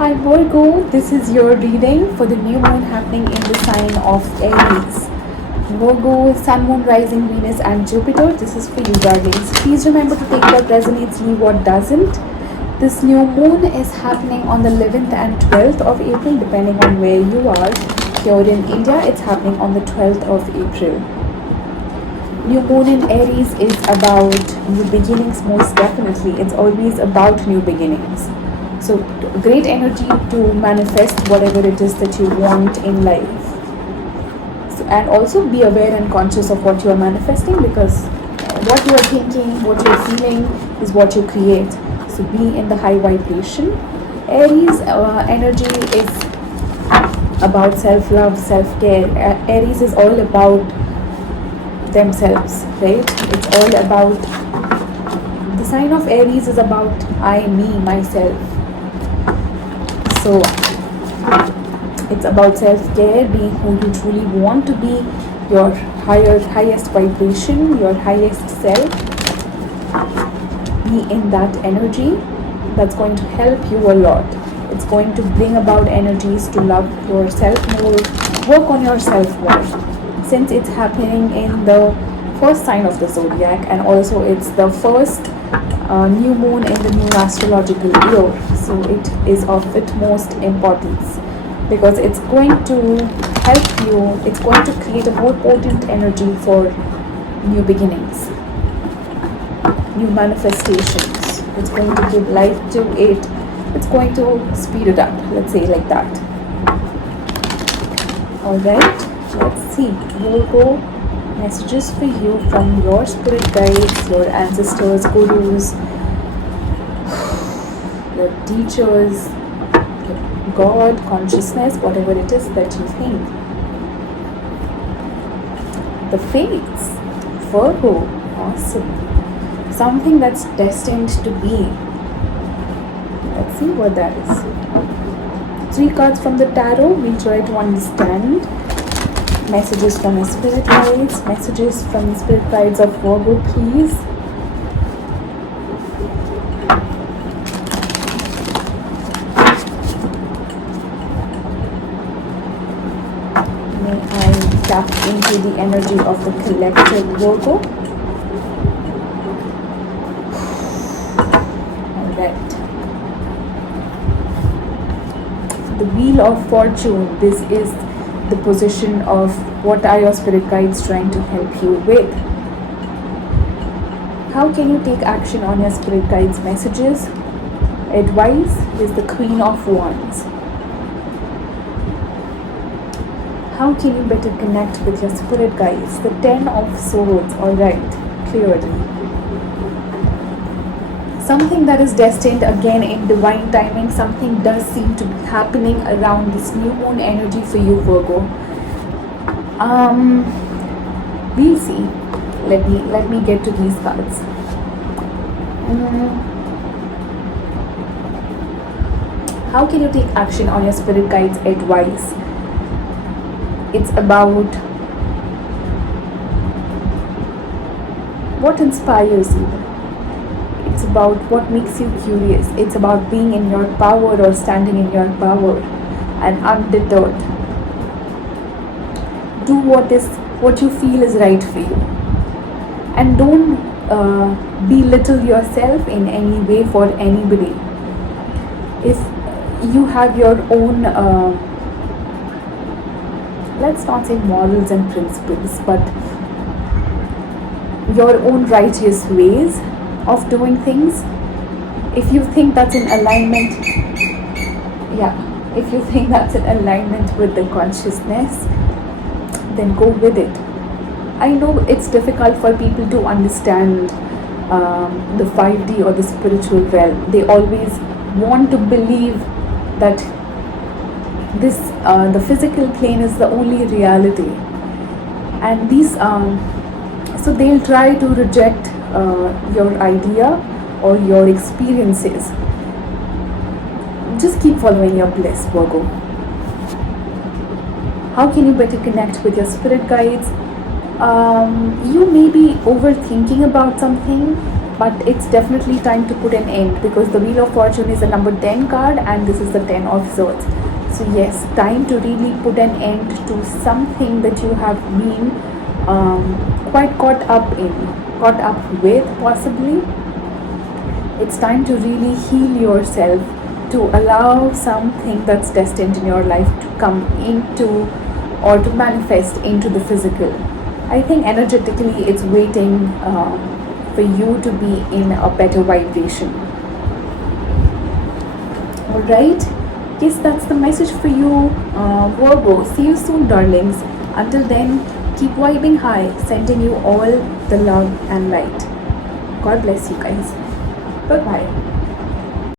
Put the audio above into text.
Hi Virgo, this is your reading for the new moon happening in the sign of Aries. Virgo, Sun, Moon, Rising, Venus and Jupiter. This is for you darlings. Please remember to take what resonates, leave what doesn't. This new moon is happening on the 11th and 12th of April depending on where you are. Here in India, it's happening on the 12th of April. New moon in Aries is about new beginnings, most definitely. It's always about new beginnings. So great energy to manifest whatever it is that you want in life. So, and also be aware and conscious of what you are manifesting, because what you are thinking, what you are feeling is what you create. So be in the high vibration. Aries energy is about self-love, self-care. Aries is all about themselves, right? It's all about, the sign of Aries is about I, me, myself. So it's about self-care, being who you truly want to be, your highest vibration, your highest self. Be in that energy. That's going to help you a lot. It's going to bring about energies to love yourself more, work on yourself more. Since it's happening in the first sign of the zodiac, and also it's the first new moon in the new astrological year, so it is of utmost importance, because it's going to help you, it's going to create a more potent energy for new beginnings, new manifestations. It's going to give life to it. It's going to speed it up, let's say like that. Alright, let's see. Virgo, messages for you from your spirit guides, your ancestors, gurus, your teachers, God, consciousness, whatever it is that you think. The fates, Virgo, awesome. Something that's destined to be. Let's see what that is. 3 cards from the tarot. We'll try to understand. Messages from the spirit guides. Messages from the spirit guides of Virgo, please. May I tap into the energy of the collective Virgo? Alright. The Wheel of Fortune. This is the position of what are your spirit guides trying to help you with. How can you take action on your spirit guides' messages? Advice is the Queen of Wands. How can you better connect with your spirit guides? The 10 of Swords. Alright, clearly. Something that is destined again in divine timing. Something does seem to be happening around this new moon energy for you, Virgo. We'll see. Let me get to these cards. How can you take action on your spirit guides' advice? It's about what inspires you. It's about what makes you curious. It's about being in your power or standing in your power and undeterred. Do what you feel is right for you. And don't belittle yourself in any way for anybody. If you have your own, let's not say morals and principles, but your own righteous ways of doing things, if you think that's in alignment, if you think that's in alignment with the consciousness, then go with it. I know it's difficult for people to understand the 5D or the spiritual realm. They always want to believe that this the physical plane is the only reality, and these so they'll try to reject your idea or your experiences. Just keep following your bliss, Virgo. How can you better connect with your spirit guides? You may be overthinking about something. but it's definitely time to put an end, because the Wheel of Fortune is a number 10 card and this is the 10 of Swords. So yes, time to really put an end to something that you have been quite caught up with possibly. It's time to really heal yourself, to allow something that's destined in your life to come into, or to manifest into the physical. I think energetically it's waiting for you to be in a better vibration. Alright, yes, that's the message for you, Virgo. See you soon, darlings. Until then, keep vibing high, sending you all the love and light. God bless you guys. Bye bye.